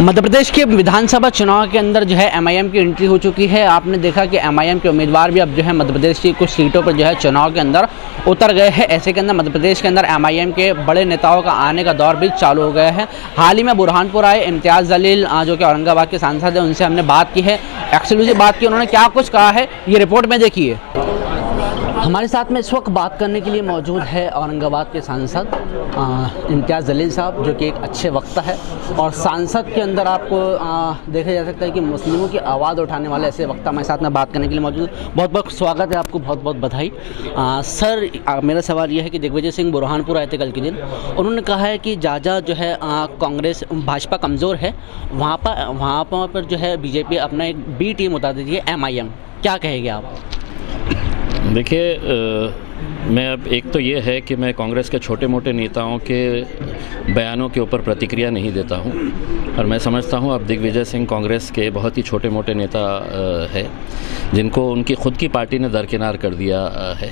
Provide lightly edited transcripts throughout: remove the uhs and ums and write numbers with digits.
मध्य प्रदेश के विधानसभा चुनाव के अंदर जो है एमआईएम की एंट्री हो चुकी है। आपने देखा कि एमआईएम के उम्मीदवार भी अब जो है मध्य प्रदेश की कुछ सीटों पर जो है चुनाव के अंदर उतर गए हैं। ऐसे के अंदर मध्य प्रदेश के अंदर एमआईएम के बड़े नेताओं का आने का दौर भी चालू हो गया है। हाल ही में बुरहानपुर आए इम्तियाज़ जलील जो कि औरंगाबाद के सांसद हैं, उनसे हमने बात की है, एक्सक्लूसिव बात की। उन्होंने क्या कुछ कहा है ये रिपोर्ट में देखिए। हमारे साथ में इस वक्त बात करने के लिए मौजूद है औरंगाबाद के सांसद इम्तियाज़ जलील साहब, जो कि एक अच्छे वक्ता है और सांसद के अंदर आपको देखा जा सकता है कि मुस्लिमों की आवाज़ उठाने वाले ऐसे वक्ता हमारे साथ में बात करने के लिए मौजूद है। बहुत बहुत स्वागत है आपको, बहुत बहुत बधाई। सर, मेरा सवाल ये है कि दिग्विजय सिंह बुरहानपुर आए थे कल के दिन, उन्होंने कहा है कि ज़्यादा जो है कांग्रेस भाजपा कमज़ोर है, वहाँ पर जो है बीजेपी अपना एक बी टीम उतार देती है एमआईएम। क्या कहेंगे आप? देखिए, मैं अब एक तो ये है कि मैं कांग्रेस के छोटे मोटे नेताओं के बयानों के ऊपर प्रतिक्रिया नहीं देता हूँ और मैं समझता हूँ अब दिग्विजय सिंह कांग्रेस के बहुत ही छोटे मोटे नेता है जिनको उनकी खुद की पार्टी ने दरकिनार कर दिया है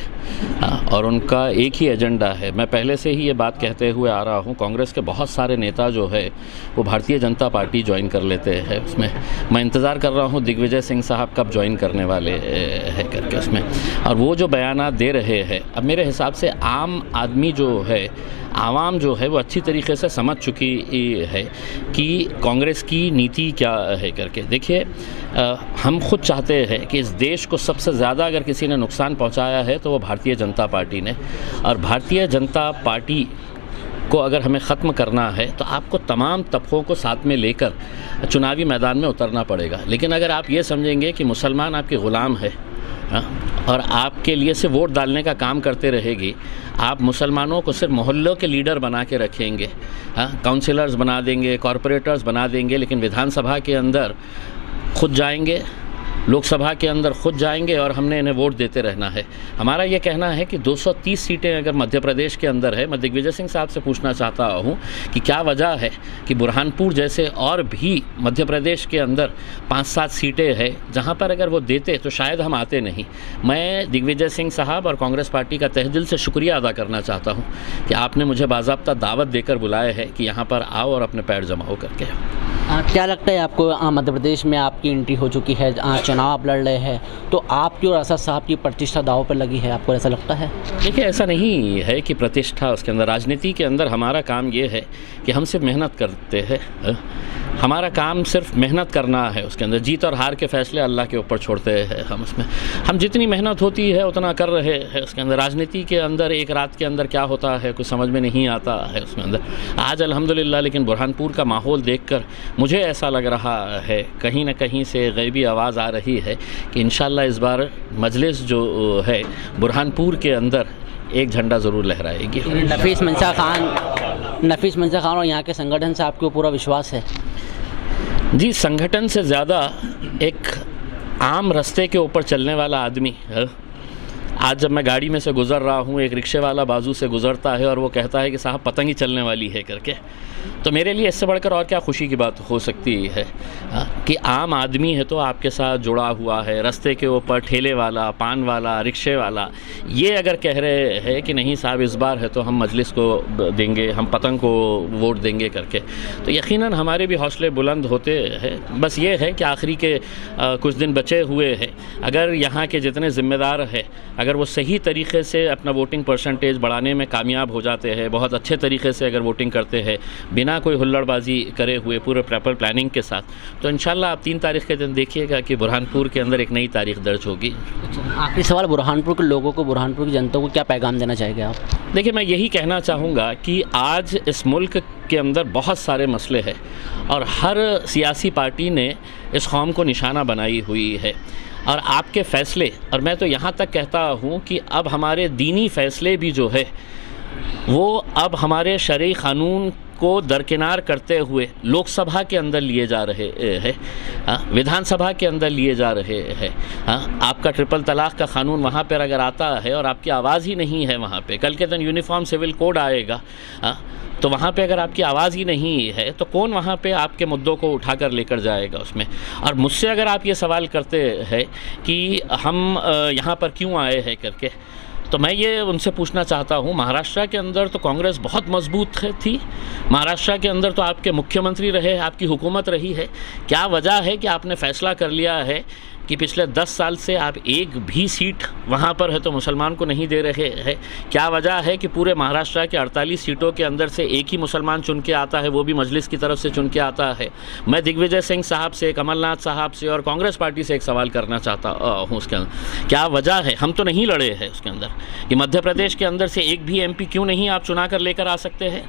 और उनका एक ही एजेंडा है। मैं पहले से ही ये बात कहते हुए आ रहा हूँ, कांग्रेस के बहुत सारे नेता जो है वो भारतीय जनता पार्टी ज्वाइन कर लेते हैं उसमें। मैं इंतज़ार कर रहा हूँ दिग्विजय सिंह साहब कब ज्वाइन करने वाले हैं करके उसमें। और वो जो बयानात दे रहे हैं, अब मेरे हिसाब से आम आदमी जो है, आवाम जो है वो अच्छी तरीके से समझ चुकी है कि कांग्रेस की नीति क्या है करके। देखिए, हम खुद चाहते हैं कि इस देश को सबसे ज़्यादा अगर किसी ने नुकसान पहुंचाया है तो वो भारतीय जनता पार्टी ने। और भारतीय जनता पार्टी को अगर हमें ख़त्म करना है तो आपको तमाम तबकों को साथ में लेकर चुनावी मैदान में उतरना पड़ेगा। लेकिन अगर आप ये समझेंगे कि मुसलमान आपके ग़ुलाम है और आपके लिए से वोट डालने का काम करते रहेगी, आप मुसलमानों को सिर्फ मोहल्लों के लीडर बना के रखेंगे, काउंसिलर्स बना देंगे, कॉरपोरेटर्स बना देंगे, लेकिन विधानसभा के अंदर खुद जाएंगे, लोकसभा के अंदर खुद जाएंगे और हमने इन्हें वोट देते रहना है। हमारा ये कहना है कि 230 सीटें अगर मध्य प्रदेश के अंदर है, मैं दिग्विजय सिंह साहब से पूछना चाहता हूँ कि क्या वजह है कि बुरहानपुर जैसे और भी मध्य प्रदेश के अंदर 5-7 सीटें हैं जहाँ पर अगर वो देते तो शायद हम आते नहीं। मैं दिग्विजय सिंह साहब और कांग्रेस पार्टी का तहे दिल से शुक्रिया अदा करना चाहता हूँ कि आपने मुझे बाज़ाब्ता दावत देकर बुलाया है कि यहाँ पर आओ और अपने पैर जमाओ करके। क्या लगता है आपको, मध्य प्रदेश में आपकी एंट्री हो चुकी है, चुनाव आप लड़ रहे हैं, तो आपकी और असद साहब की प्रतिष्ठा दांव पर लगी है, आपको ऐसा लगता है? देखिए, ऐसा नहीं है कि प्रतिष्ठा उसके अंदर, राजनीति के अंदर हमारा काम ये है कि हम सिर्फ मेहनत करते हैं। हमारा काम सिर्फ मेहनत करना है, उसके अंदर जीत और हार के फैसले अल्लाह के ऊपर छोड़ते हैं हम। उसमें हम जितनी मेहनत होती है उतना कर रहे हैं। उसके अंदर राजनीति के अंदर एक रात के अंदर क्या होता है कुछ समझ में नहीं आता है उसमें अंदर। आज अल्हम्दुलिल्लाह लेकिन बुरहानपुर का माहौल देखकर मुझे ऐसा लग रहा है, कहीं ना कहीं से गैबी आवाज़ आ रही है कि इंशाअल्लाह इस बार मजलिस जो है बुरहानपुर के अंदर एक झंडा ज़रूर लहराएगी। नफीस मंशा खान और यहाँ के संगठन से आपको पूरा विश्वास है? जी, संगठन से ज़्यादा एक आम रास्ते के ऊपर चलने वाला आदमी है। आज जब मैं गाड़ी में से गुज़र रहा हूँ, एक रिक्शे वाला बाजू से गुज़रता है और वो कहता है कि साहब पतंग ही चलने वाली है करके, तो मेरे लिए इससे बढ़कर और क्या खुशी की बात हो सकती है कि आम आदमी है तो आपके साथ जुड़ा हुआ है। रास्ते के ऊपर ठेले वाला, पान वाला, रिक्शे वाला ये अगर कह रहे हैं कि नहीं साहब इस बार है तो हम मजलिस को देंगे, हम पतंग को वोट देंगे करके, तो यकीनन हमारे भी हौसले बुलंद होते हैं। बस ये है कि आखिरी के कुछ दिन बचे हुए हैं, अगर यहाँ के जितने ज़िम्मेदार हैं अगर वो सही तरीके से अपना वोटिंग परसेंटेज बढ़ाने में कामयाब हो जाते हैं, बहुत अच्छे तरीके से अगर वोटिंग करते हैं बिना कोई हुल्लड़बाजी करे हुए पूरे प्रॉपर प्लानिंग के साथ, तो इंशाल्लाह आप 3 तारीख के दिन देखिएगा कि बुरहानपुर के अंदर एक नई तारीख दर्ज होगी। आखिरी सवाल, बुरहानपुर के लोगों को, बुरहानपुर की जनता को क्या पैगाम देना चाहेंगे आप? देखिए, मैं यही कहना चाहूँगा कि आज इस मुल्क के अंदर बहुत सारे मसले हैं और हर सियासी पार्टी ने इस कौम को निशाना बनाई हुई है और आपके फ़ैसले, और मैं तो यहाँ तक कहता हूँ कि अब हमारे दीनी फ़ैसले भी जो है वो अब हमारे शरई क़ानून को दरकिनार करते हुए लोकसभा के अंदर लिए जा रहे हैं, विधानसभा के अंदर लिए जा रहे हैं। आपका ट्रिपल तलाक़ का क़ानून वहाँ पर अगर आता है और आपकी आवाज़ ही नहीं है वहाँ पे, कल के दिन यूनिफॉर्म सिविल कोड आएगा तो वहाँ पे अगर आपकी आवाज़ ही नहीं है तो कौन वहाँ पे आपके मुद्दों को उठाकर लेकर जाएगा उसमें। और मुझसे अगर आप ये सवाल करते हैं कि हम यहाँ पर क्यों आए हैं करके, तो मैं ये उनसे पूछना चाहता हूँ, महाराष्ट्र के अंदर तो कांग्रेस बहुत मजबूत थी, महाराष्ट्र के अंदर तो आपके मुख्यमंत्री रहे, आपकी हुकूमत रही है, क्या वजह है कि आपने फैसला कर लिया है कि पिछले 10 साल से आप एक भी सीट वहाँ पर है तो मुसलमान को नहीं दे रहे हैं? क्या वजह है कि पूरे महाराष्ट्र के 48 सीटों के अंदर से एक ही मुसलमान चुन के आता है, वो भी मजलिस की तरफ से चुन के आता है? मैं दिग्विजय सिंह साहब से, कमलनाथ साहब से और कांग्रेस पार्टी से एक सवाल करना चाहता हूँ उसके अंदर, क्या वजह है? हम तो नहीं लड़े हैं उसके अंदर कि मध्य प्रदेश के अंदर से एक भी MP क्यों नहीं आप चुना कर लेकर आ सकते हैं?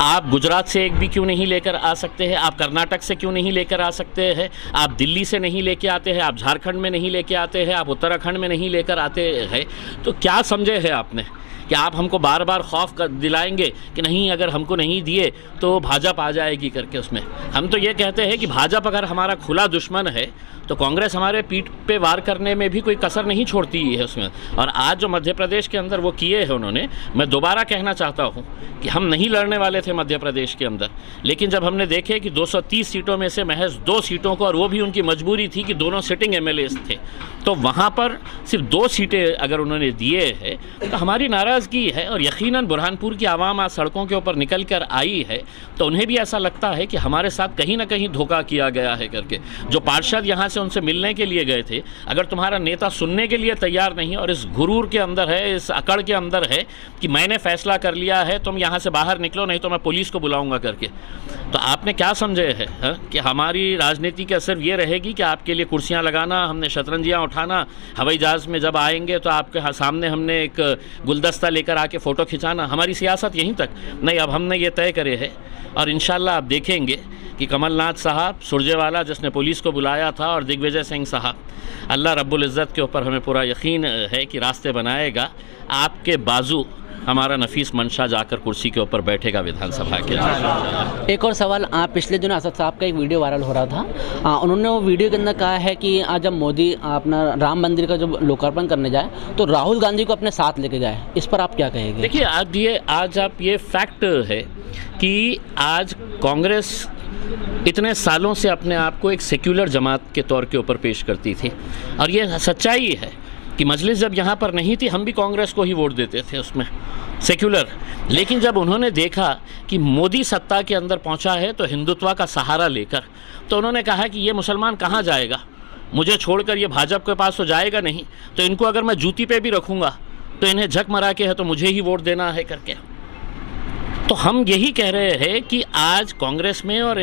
आप गुजरात से एक भी क्यों नहीं लेकर आ सकते हैं? आप कर्नाटक से क्यों नहीं लेकर आ सकते हैं? आप दिल्ली से नहीं लेके आते हैं? आप झारखंड में नहीं लेके आते हैं? आप उत्तराखंड में नहीं लेकर आते हैं? तो क्या समझे है आपने कि आप हमको बार बार खौफ दिलाएंगे कि नहीं, अगर हमको नहीं दिए तो भाजपा आ जाएगी करके? उसमें हम तो ये कहते हैं कि भाजपा अगर हमारा खुला दुश्मन है तो कांग्रेस हमारे पीठ पे वार करने में भी कोई कसर नहीं छोड़ती है उसमें। और आज जो मध्य प्रदेश के अंदर वो किए हैं उन्होंने, मैं दोबारा कहना चाहता हूँ कि हम नहीं लड़ने वाले थे मध्य प्रदेश के अंदर, लेकिन जब हमने देखे कि 230 सीटों में से महज 2 सीटों को, और वो भी उनकी मजबूरी थी कि दोनों सिटिंग MLAs थे, तो वहाँ पर सिर्फ 2 सीटें अगर उन्होंने दिए हैं तो हमारी नाराज़गी है। और यकीनन बुरहानपुर की आवाम आज सड़कों के ऊपर निकल कर आई है तो उन्हें भी ऐसा लगता है कि हमारे साथ कहीं ना कहीं धोखा किया गया है करके। जो पार्षद यहाँ से उनसे मिलने के लिए गए थे, अगर तुम्हारा नेता सुनने के लिए तैयार नहीं और इस गुरूर के अंदर है, इस अकड़ के अंदर है कि मैंने फैसला कर लिया है, तुम यहाँ से बाहर निकलो नहीं तो मैं पुलिस को बुलाऊंगा करके, तो आपने क्या समझे है कि हमारी राजनीति क्या सिर्फ ये रहेगी कि आपके लिए कुर्सियाँ लगाना, हमने शतरंजियाँ उठाना, हवाई जहाज़ में जब आएंगे तो आपके सामने हमने एक गुलदस्ता लेकर आके फ़ोटो खिंचाना? हमारी सियासत यहीं तक नहीं, अब हमने ये तय करे है और इंशाल्लाह आप देखेंगे कि कमलनाथ साहब, सुरजेवाला जिसने पुलिस को बुलाया था, और दिग्विजय सिंह साहब, अल्लाह रब्बुल इज़्ज़त के ऊपर हमें पूरा यकीन है कि रास्ते बनाएगा। आपके बाजू हमारा नफीस मंशा जाकर कुर्सी के ऊपर बैठेगा विधानसभा के अंदर। एक और सवाल, पिछले दिनों असद साहब का एक वीडियो वायरल हो रहा था, उन्होंने वो वीडियो के अंदर कहा है कि आज जब मोदी अपना राम मंदिर का जब लोकार्पण करने जाए तो राहुल गांधी को अपने साथ लेके जाए, इस पर आप क्या कहेंगे? देखिए, आज आप ये फैक्ट है कि आज कांग्रेस इतने सालों से अपने आप को एक सेक्युलर जमात के तौर के ऊपर पेश करती थी, और ये सच्चाई है कि मजलिस जब यहाँ पर नहीं थी हम भी कांग्रेस को ही वोट देते थे उसमें, सेक्युलर। लेकिन जब उन्होंने देखा कि मोदी सत्ता के अंदर पहुँचा है तो हिंदुत्व का सहारा लेकर, तो उन्होंने कहा कि ये मुसलमान कहाँ जाएगा, मुझे छोड़कर ये भाजपा के पास तो जाएगा नहीं, तो इनको अगर मैं जूती पे भी रखूँगा तो इन्हें झक मरा के है तो मुझे ही वोट देना है करके। तो हम यही कह रहे हैं कि आज कांग्रेस में और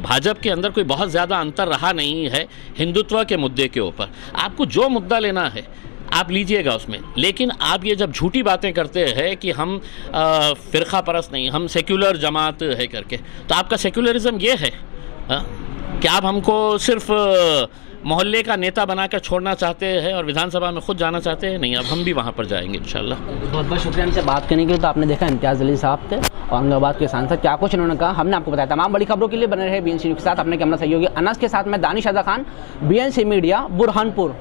भाजपा के अंदर कोई बहुत ज़्यादा अंतर रहा नहीं है हिंदुत्व के मुद्दे के ऊपर। आपको जो मुद्दा लेना है आप लीजिएगा उसमें, लेकिन आप ये जब झूठी बातें करते हैं कि हम फ़िरका परस्त नहीं, हम सेक्युलर जमात है करके, तो आपका सेक्युलरिज्म ये है कि आप हमको सिर्फ मोहल्ले का नेता बनाकर छोड़ना चाहते हैं और विधानसभा में खुद जाना चाहते हैं? नहीं, अब हम भी वहाँ पर जाएंगे इंशाल्लाह। बहुत बहुत शुक्रिया हमसे बात करने के लिए। तो आपने देखा इम्तियाज़ जलील साहब थे औरंगाबाद के सांसद, क्या कुछ उन्होंने कहा हमने आपको बताया। तमाम बड़ी खबरों के लिए बने रहे BNC न्यूज़ के साथ, अपने कैमरा सहयोगी अनस के साथ मैं दानिश अदा खान, BNC मीडिया बुरहानपुर।